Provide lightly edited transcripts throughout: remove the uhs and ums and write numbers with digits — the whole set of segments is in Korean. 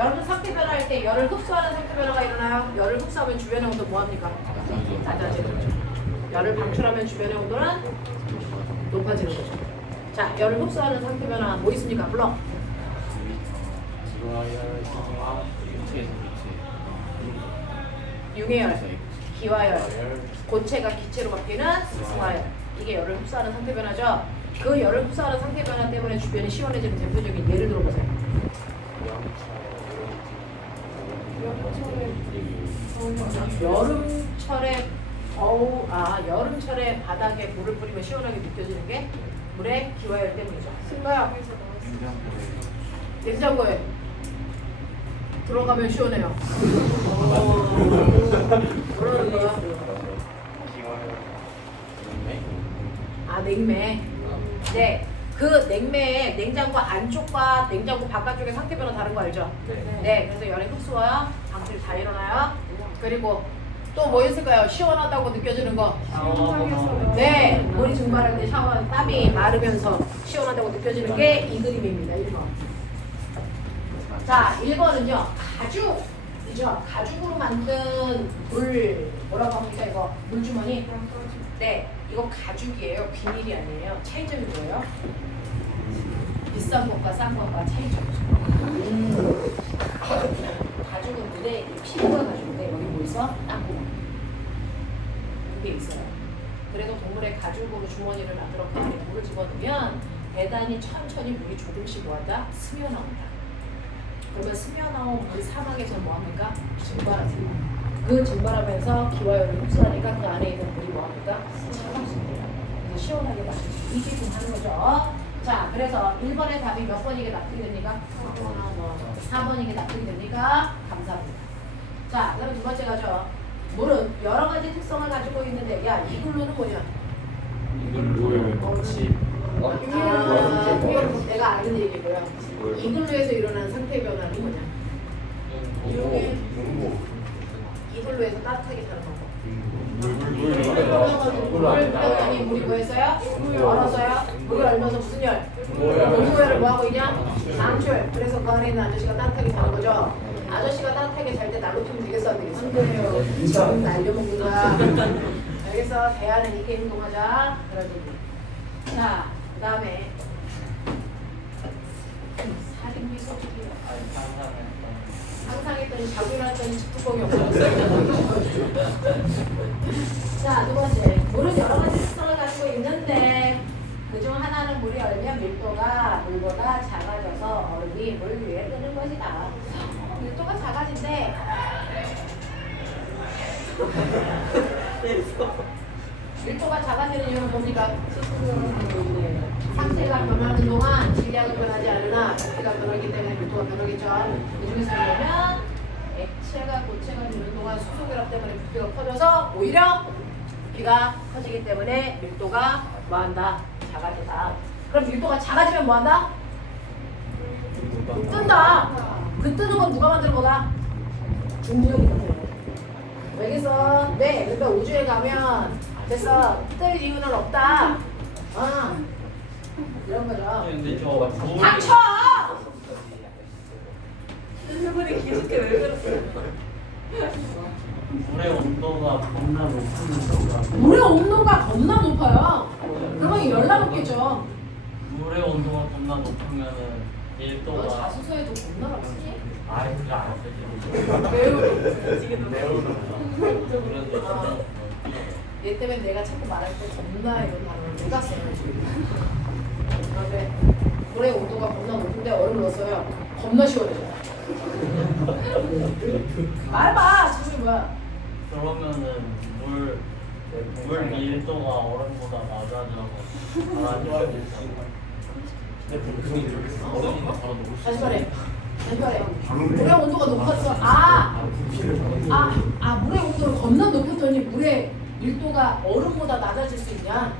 여러분 상태 변화할 때 열을 흡수하는 상태 변화가 일어나요. 열을 흡수하면 주변의 온도 뭐합니까? 낮아지는 거죠. 열을 방출하면 주변의 온도는 높아지는 거죠. 자, 열을 흡수하는 상태 변화 뭐 있습니까? 불러. 융해열, 기화열, 고체가 기체로 바뀌는 승화열. 이게 열을 흡수하는 상태 변화죠. 그 열을 흡수하는 상태 변화 때문에 주변이 시원해지는 대표적인 예를 들어보세요. 여름철에 바닥에 물을 뿌리면 시원하게 느껴지는 게 물의 기화열 때문이죠. 쓴가요? 냉장고에 들어가면 시원해요. 그러는 거야. 아, 냉매. 네. 그 냉매의 냉장고 안쪽과 냉장고 바깥쪽의 상태 변화 다른 거 알죠? 네. 그래서 열의 흡수와 방출이 다 일어나요. 그리고 또 뭐 있을까요? 시원하다고 느껴지는 거. 네. 물이 증발할 때 샤워한 땀이 마르면서 시원하다고 느껴지는 게 이 그림입니다. 1번. 자, 1번은요. 가죽이죠. 가죽으로 만든 뭐라고 합니까? 이거 물주머니. 네. 이거 가죽이에요. 비닐이 아니에요. 차이점이 뭐예요? 비싼 것과 싼 것과 차이점이죠. 가죽은 눈에 피부가 가죽인데 여기 뭐 있어? 땅구멍. 이게 있어요. 그래도 동물의 가죽으로 주머니를 만들었고 안에 물을 집어넣으면 대단히 천천히 물이 조금씩 뭐한다? 스며나온다. 그러면 스며나온 물이 사막에서 뭐합니까? 증발하세요. 그 증발하면서 기화열을 흡수하니까 그 안에 있는 물이 뭐합니까? 차갑습니다. 그래서 시원하게 마시죠. 이게 좀 하는 거죠. 자, 그래서 1번의 답이 몇 번이게 납득이 됩니까? 4번이게 납득이 됩니까? 감사합니다. 자, 그럼 두 번째 가죠. 물은 여러 가지 특성을 가지고 있는데, 야, 이글루는 뭐냐? 이건 내가 아는 얘기고요. 이글루에서 일어나는 상태 변화는 뭐냐? 이글루에서 따뜻하게 사는 방법. 물을 뿌렸더니 물이 뭐했어요? 얼어서요? 물을 얼면서 무슨 열? 온도열을 뭐하고 있냐? 방출. 그래서 그 안에 있는 아저씨가 따뜻하게 사는 거죠. 아저씨가 따뜻하게 잘 때 날로 피면 되겠어? 안 되겠어? 안 돼요. 지금 날려먹는 거야. 알겠어? 대안은 있게 행동하자. 그런 얘기. 자, 그 다음에 살인미 소리요. 상상했더니 자고 일어났더니 뚜껑이 없어졌어요. 자, 두 번째. 물은 여러 가지 특성을 가지고 있는데 그중 하나는 물이 얼면 밀도가 물보다 작아져서 얼음이 물 위에 뜨는 것이다. 밀도가 작아진대. 밀도가 작아지는 이유는 뭡니까? 상태가 변하는 동안 질량은 변하지 않으나 부피가 변하기 때문에 밀도가 변하겠죠. 그 중에서 보면 액체가 고체가 되는 동안 수소결합 때문에 부피가 커져서 오히려 부피가 커지기 때문에 밀도가 뭐한다? 작아지다. 그럼 밀도가 작아지면 뭐한다? 뜬다. 그 뜨는 건 누가 만드는 거다? 중력이 만드는 거다. 알겠어? 네. 그러니까 우주에 가면 됐어. 뜰 이유는 없다. 이런 거죠. 근데 저 닥쳐! 일본이 계속해 왜 그랬어요? 물의 온도가 겁나 높은 물의 온도가 겁나 높아요. 그러면 열나 높겠죠. 물의 온도가 겁나 높으면은 너 밀도가 자수서에도 겁나 높지? 아예 그게 안 되지. 매우 그런데 얘 때문에 내가 자꾸 말할 때 겁나 이런 단어를 내가 써요. 그런데 물의 온도가 겁나 높은데 얼음 넣었어요. 겁나 시원해져. 말해봐. 질문이 뭐야? 그러면은 물 밀도가 얼음보다 낮아져서 바람이 다시 말해. 물의 온도가 높았어. 물의 온도를 겁나 높였더니 물의 밀도가 얼음보다 낮아질 수 있냐?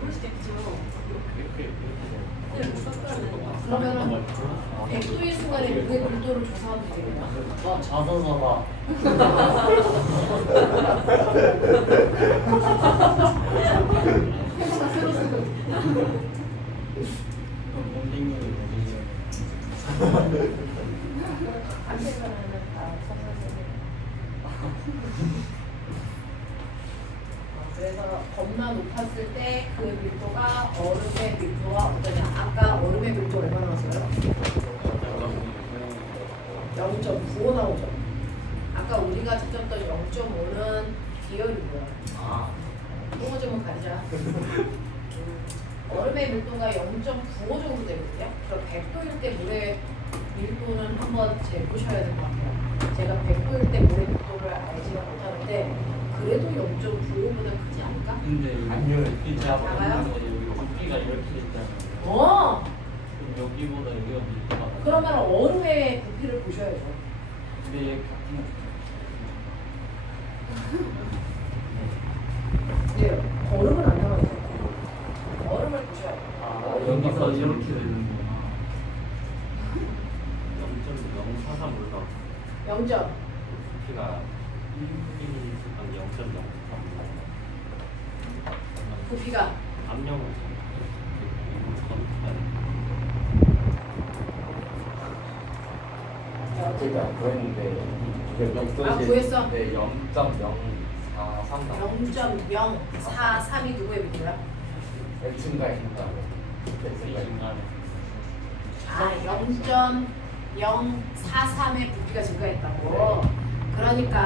그럴 수도 있죠. 그러면은 100도의 순간에 물의 밀도를 조사하면 되겠다. 자서서다. 해보다 새로 쓰고. 한 시간에는 다 선생님. 그래서 겁나 높았을 때 그 밀도가 얼음의 밀도와 어떠냐? 아까 얼음의 밀도 얼마 나왔어요? 0.95 나오죠. 아까 우리가 찾았던 0.5는 비열이고요. 아, 이거 좀 가리자. 얼음의 밀도가 0.95 정도 되거든요. 그럼 100도일 때 물의 밀도는 한번 재보셔야 될 것 같아요. 제가 100도일 때 물의 밀도를 알지는 못하는데 그래도 0.95보다 크지 않을까? 근데 아니요. 진짜 작아요? 여기 부피가 이렇게 있잖아요. 어! 그럼 여기보다 여기가 밀도가 낮아요. 그러면 얼음의 부피를 보셔야죠. 근데 얘 같은 네, 얼음은 안 나와 있어요. 얼음을 보셔야 돼요. 아, 여기서 이렇게 되는구나. 0.043 올라 0점. 부피가 1mm 한 0.03 부피가 압력은 제가 구했는데 아, 구했어? 네, 0.043 나와요. 0.043이 누구의 밀도야? 증가했다고. 중간에. 아, 0.043의 부피가 증가했다고. 그러니까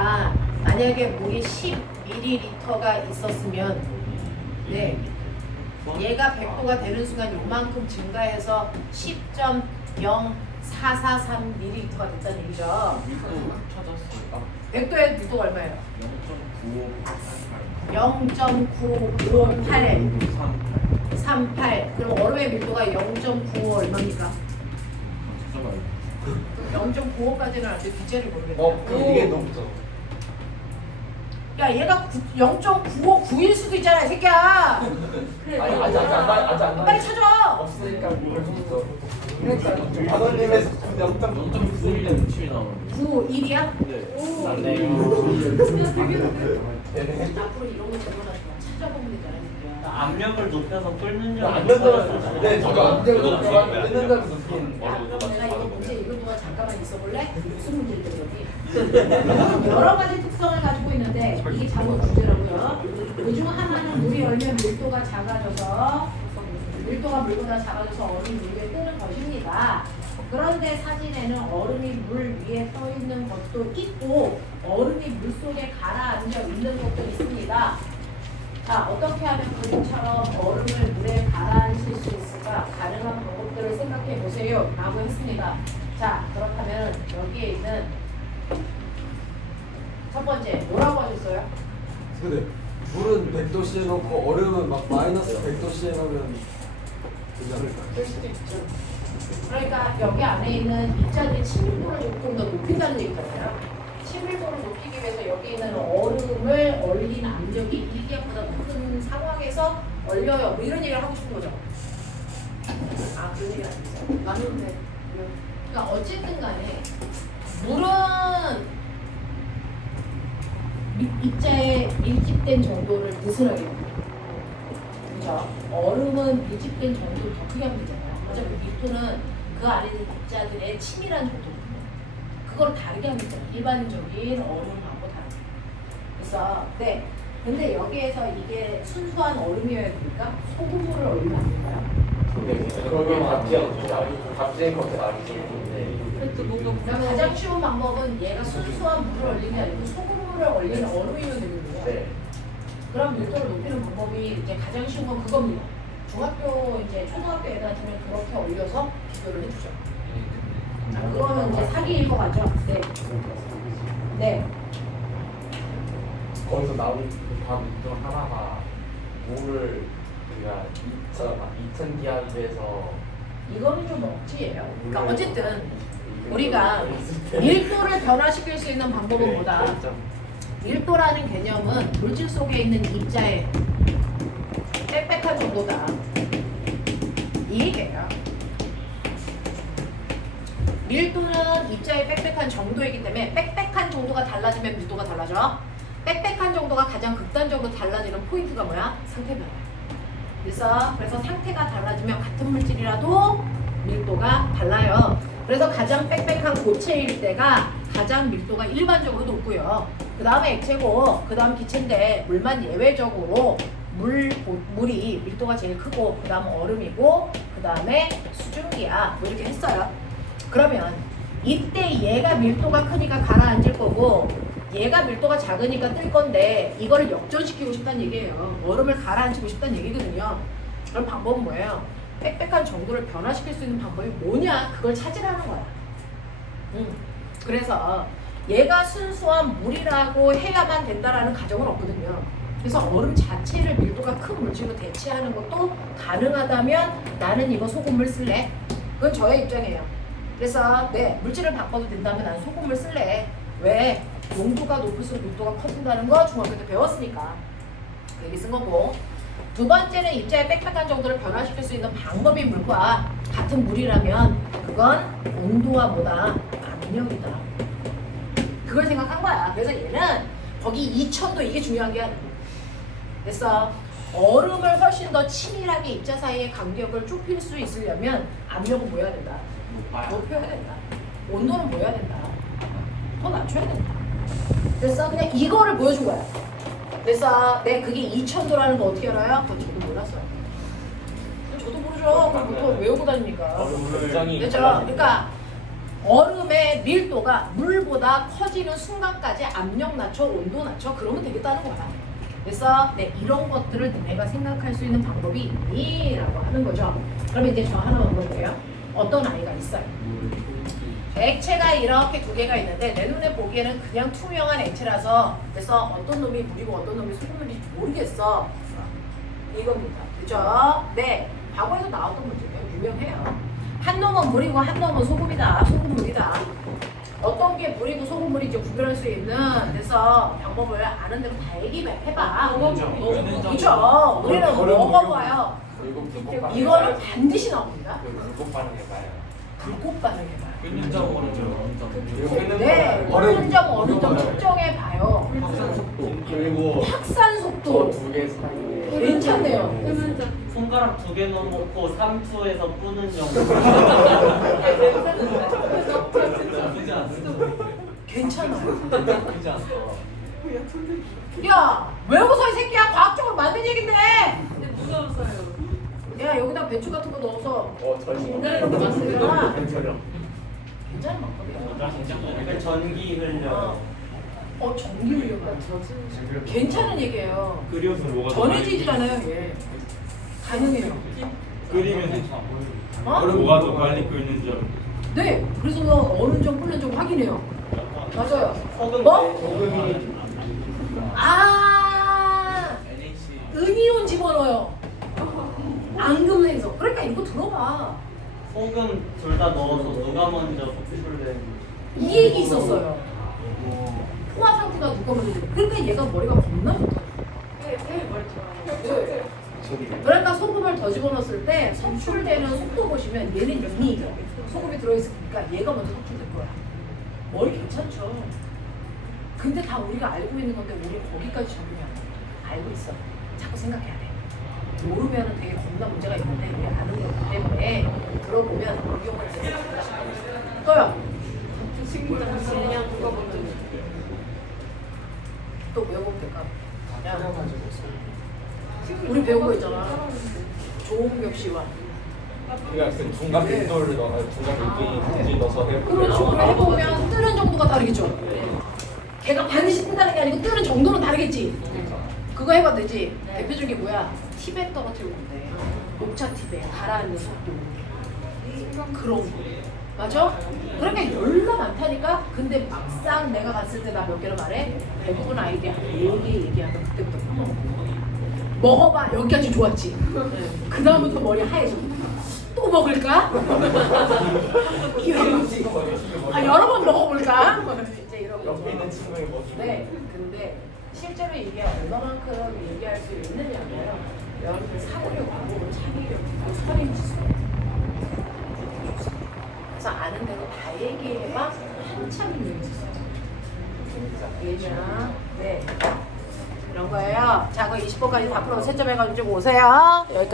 만약에 물이 10ml가 있었으면 네. 얘가 100도가 되는 순간 요만큼 증가해서 10.0443ml가 됐다는 얘기죠. 밀도 찾았어요. 100도의 밀도가 얼마예요? 0.95. 0.95838. 그럼 얼음의 밀도가 0.95 얼마입니까? 0.95까지는 알지 뒷자리 모르겠다. 이게 높죠. 야 얘가 0.959일 수도 있잖아 이 새끼야. 아니, 아직 안 빨리 찾아. 없으니까 모르겠어. 그러니까 바다님에서 0.91에 60이 나오는데. 91이야? 네. 오. 네. 앞으로 이런 거 적어놔서 찾아보면 되잖아 이 새끼야. 압력을 높여서 끓는 줄 안 된다면 네, 저도 안되고 끝낸다고 느끼는 야, 그럼 내가 이거 문제 읽은 동안 잠깐만 있어볼래? 무슨 문제인데 여기? 여러 가지 특성을 가지고 있는데 이게 작은 주제라고요. 그중 하나는 물이 열면 밀도가 작아져서 밀도가 물보다 작아져서 얼음이 물 위에 뜨는 것입니다. 그런데 사진에는 얼음이 물 위에 떠 있는 것도 있고 얼음이 물 속에 가라앉아 있는 것도 있습니다. 자, 어떻게 하면 그림처럼 얼음을 물에 가라앉힐 수 있을까? 가능한 방법들을 생각해 보세요. 라고 했습니다. 자, 그렇다면 여기에 있는 첫 번째, 뭐라고 하셨어요? 근데 물은 100도씨에 넣고 얼음은 막 마이너스 100도씨에 넣으면 되지 않을까요? 될 수도 있죠. 그러니까 여기 안에 있는 입자들의 친밀도를 조금 더 높인다는 얘기잖아요. 친밀도를 높이기 위해서 여기 있는 얼음을 얼린 압력이 1기압보다 높은 상황에서 얼려요. 뭐 이런 얘기를 하고 싶은 거죠. 아, 그런 얘기 아니죠. 맞는데. 그러니까 어쨌든 간에 물은 입자에 밀집된 정도를 느슨하게 합니다. 그죠? 얼음은 밀집된 정도를 더 크게 하면 되잖아요. 어차피 밀도는 그 안에 있는 입자들의 치밀한 정도거든요. 그걸 다르게 하면 되잖아요. 일반적인 얼음하고 다르게. 그래서 네. 근데 여기에서 이게 순수한 얼음이어야 되니까 소금물을 얼리면 안 될까요? 그게 갑자기 그렇게 나기 때문에 그래도 뭔가 그러니까 가장 쉬운 방법은 얘가 순수한 물을 얼리는 게 아니고 소금물을 얼리는 얼음이면 되거든요. 네. 그럼 밀도를 높이는 방법이 이제 가장 쉬운 건 그겁니다. 중학교 이제 초등학교 애들한테는 그렇게 얼려서 비교를 해주죠. 자, 그거는 이제 사기일 것 같죠? 네. 네. 거기서 나온 그밥 중 하나가 물을 우리가 2000 기압에서 이거는 좀 억지예요. 그러니까 어쨌든 우리가 밀도를 변화시킬 수 있는 방법은 뭐다? 밀도라는 개념은 물질 속에 있는 입자의 빽빽한 정도다. 이 얘기예요. 밀도는 입자의 빽빽한 정도이기 때문에 빽빽한 정도가 달라지면 밀도가 달라져. 빽빽한 정도가 가장 극단적으로 달라지는 포인트가 뭐야? 상태 변화야. 그래서 상태가 달라지면 같은 물질이라도 밀도가 달라요. 그래서 가장 빽빽한 고체일 때가 가장 밀도가 일반적으로 높고요. 그 다음에 액체고, 그 다음 기체인데 물만 예외적으로 물이 밀도가 제일 크고, 그 다음 얼음이고, 그 다음에 수증기야. 뭐 이렇게 했어요. 그러면 이때 얘가 밀도가 크니까 가라앉을 거고, 얘가 밀도가 작으니까 뜰 건데, 이걸 역전시키고 싶다는 얘기예요. 얼음을 가라앉히고 싶다는 얘기거든요. 그럼 방법은 뭐예요? 빽빽한 정도를 변화시킬 수 있는 방법이 뭐냐? 그걸 찾으라는 거야. 그래서 얘가 순수한 물이라고 해야만 된다라는 가정은 없거든요. 그래서 얼음 자체를 밀도가 큰 물질로 대체하는 것도 가능하다면 나는 이거 소금물 쓸래. 그건 저의 입장이에요. 그래서 네, 물질을 바꿔도 된다면 나는 소금물 쓸래. 왜? 농도가 높을수록 밀도가 커진다는 거 중학교 때 배웠으니까 그 얘기 쓴 거고, 두 번째는 입자의 빽빽한 정도를 변화시킬 수 있는 방법인 물과 같은 물이라면 그건 온도와 뭐다? 압력이다. 그걸 생각한 거야. 그래서 얘는 거기 2000도 이게 중요한 게 아니야. 그래서 얼음을 훨씬 더 치밀하게 입자 사이의 간격을 좁힐 수 있으려면 압력은 뭐 해야 된다? 높여야 된다. 온도는 뭐 해야 된다? 더 낮춰야 된다. 그래서 그냥 이거를 보여준 거야. 그래서 그게 2000도라는 거 어떻게 알아요? 저도 몰랐어요. 저도 모르죠. 그거부터 외우고 다니니까. 그렇죠? 그러니까 얼음의 밀도가 물보다 커지는 순간까지 압력 낮춰, 온도 낮춰, 그러면 되겠다는 거야. 그래서 이런 것들을 내가 생각할 수 있는 방법이 있니? 라고 하는 거죠. 그러면 이제 저 하나만 물어볼게요. 어떤 아이가 있어요? 액체가 이렇게 두 개가 있는데 내 눈에 보기에는 그냥 투명한 액체라서, 그래서 어떤 놈이 물이고 어떤 놈이 소금물인지 모르겠어. 이겁니다. 그죠? 네. 과거에도 나왔던 문제예요. 유명해요. 한 놈은 물이고 한 놈은 소금이다. 소금물이다. 어떤 게 물이고 소금물인지 구별할 수 있는, 그래서 방법을 아는 대로 다 얘기해봐. 그죠? 우리는 먹어봐요. 이거는 반드시 나옵니다. 불꽃 반응해봐요. 불꽃 반응해봐요. 끓는 점 어느 점. 네, 어느 점 측정해봐요. 확산 속도 그리고 확산 속도. 두개 사이에 괜찮네요. 손가락 2개 넣어놓고 3초에서 끄는 정도. 나쁘지 않습니다. 괜찮아요. 나쁘지 않다. 야, 왜 웃어 이 새끼야? 과학적으로 맞는 얘긴데. 근데 무서웠어요. 야, 여기다 배추 같은 거 넣어서 저는 거 맞으려나? 괜찮아요. 괜찮은 방법이야. 약간 전기 흘려. 전기 흘려가. 괜찮은 얘기예요. 끓여서 뭐가 더 전해지질 않아요, 얘. 가능해요. 끓이면 어? 뭐가 더 빨리 끓는지 네, 그래서 어느 점 끓는 점 확인해요. 맞아요. 소금 뭐? 소금이 은이온 집어넣어요. 앙금해서. 그러니까 이거 들어봐. 소금 둘 다 넣어서 누가 먼저 속출래? 이 얘기 있었어요. 포화 상태가 누가 먼저. 그러니까 얘가 머리가 겁나 좋다. 되게 머리 좋아요. 그러니까 소금을 더 집어넣었을 때 섭출되는 속도 보시면 얘는 이미 소금이 들어있으니까 얘가 먼저 섭출될 거야. 머리 괜찮죠? 근데 다 우리가 알고 있는 건데 우리 거기까지 적용이 안 돼. 알고 있어. 자꾸 생각해야 돼. 모르면 되게 겁나 문제가 있는데 우리 아는 거기 때문에 들어보면 이용을 해서 또요. 그냥 그거 먼저. 또 외워보면 될까? 우리 배운 거 있잖아. 조홍엽 씨와. 그러니까 그 중간 빈도를 넣어서 중간 빈도 넣어서 그렇죠. 그래 해보면 뜨는 정도가 다르겠죠. 걔가 반드시 뜬다는 게 아니고 뜨는 정도는 다르겠지. 그거 해봐도 되지. 대표적인 게 뭐야? 팁에 떨어뜨리고 있는데 녹차 팁에 가라앉는 속도. 그런 거. 맞아? 그러니까 열나 많다니까? 근데 막상 내가 갔을 때 나 몇 개를 말해? 대부분 아이들이 한 4개 얘기하면 그때부터 까먹어. 먹어봐. 여기까지 좋았지. 그 다음부터 머리 하얘져. 또 먹을까? 여러 번 먹어볼까? 이제 이러고 옆에 있는 친구의 뭐 네, 근데 실제로 이게 얼마만큼 얘기할 수 있느냐면 여러분들 사고력, 과목을 창의력, 선임 지수. 그래서 아는 대로 다 얘기해봐 한참 있는 지수. 얘냐? 네. 이런 거예요. 자, 그 20번까지 다 풀어서 채점 해가지고 오세요. 여기까지.